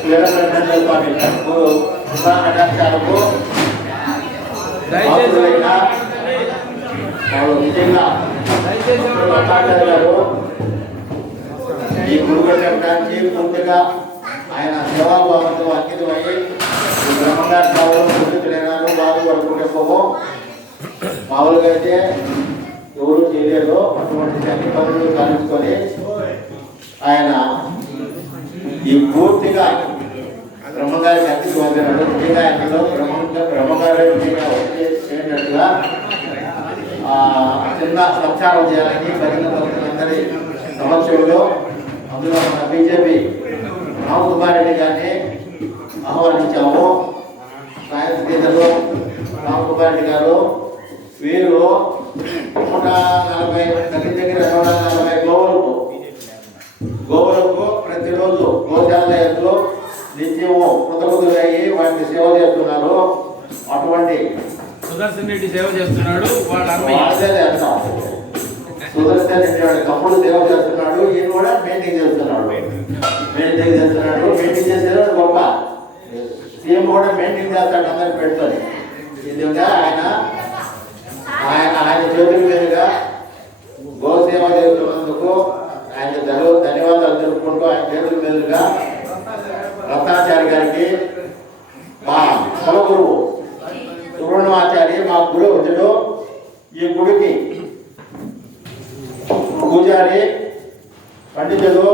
వీరభద్రేంద్ర స్వామి తనకు శుభ నిజంగా భట్టాచార్య గారు ఈ గురు కట్టడానికి పూర్తిగా ఆయన సేవాభావంతో అంకితమై ఈ బ్రహ్మగారి సేవలో ముందుకులేనాను బాగు పడుకుంటున్నాము మామూలుగా అయితే ఎవరు చేయలేరు అటువంటి అన్ని పనులు కలుసుకొని ఆయన ఈ పూర్తిగా బ్రహ్మగారి అతి సోదరుడు నిజంగా బ్రహ్మంగా బ్రహ్మగారి నిజంగా వచ్చేటట్టుగా చిన్న సంచారం చేయాలని భజన భక్తులందరి సమక్షంలో అందులో మన బీజేపీ రామకుమార్ రెడ్డి గారిని ఆహ్వానించాము. సాయంత్రం గీతలో రామకుమార్ రెడ్డి గారు వీరు నూట నలభై దగ్గర దగ్గర నూట నలభై నిత్యము కృతజ్ఞతలయ్యి వాటికి సేవ చేస్తున్నారు అటువంటి సుదర్శన్ రెడ్డి సేవ చేస్తున్నాడు వాళ్ళ. సుదర్శన్ రెడ్డి వాడు తమ్ముడు సేవ చేస్తున్నాడు ఈయన కూడా మెయింటైన్ చేస్తున్నాడు. మెయింటైన్ చేస్తున్నాడు మెయింటైన్ చేసేది గొప్ప. సీఎం కూడా మెయింటైన్ చేస్తాడు అందరికి పెడుతుంది. ఈ విధంగా ఆయన ఆయన ఆయన చేతుల మీదుగా గో సేవ చేస్తున్నందుకు ఆయన ధన్య- ధన్యవాదాలు తెలుపుకుంటూ ఆయన చేతుల మీదుగా సుబ్రహ్మణ్యాచారి మా పురోహితుడు ఈ గుడికి పూజారి పండితుడు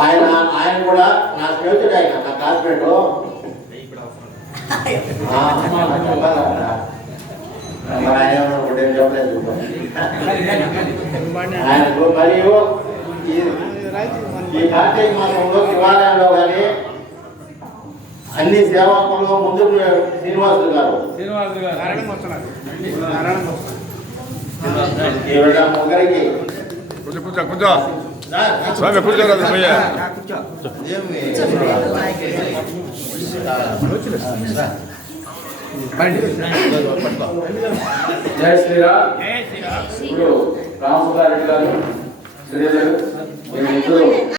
ఆయన ఆయన కూడా నా స్నేహితుడు ఆయన నా క్లాస్మేట్ ఆయనకు మరియు ఈ ఈ కార్తీక మాసంలో శివాలయంలో కానీ అన్ని సేవకులు ముందు శ్రీనివాసులు గారు. శ్రీనివాస్ గారు. ముగ్గురికి కూర్చో కూర్చో కూర్చో. స్వామి కూర్చోరాదు పోయా. జై శ్రీరామ్. ఇప్పుడు రామసుధారెడ్డి గారు శ్రీధర్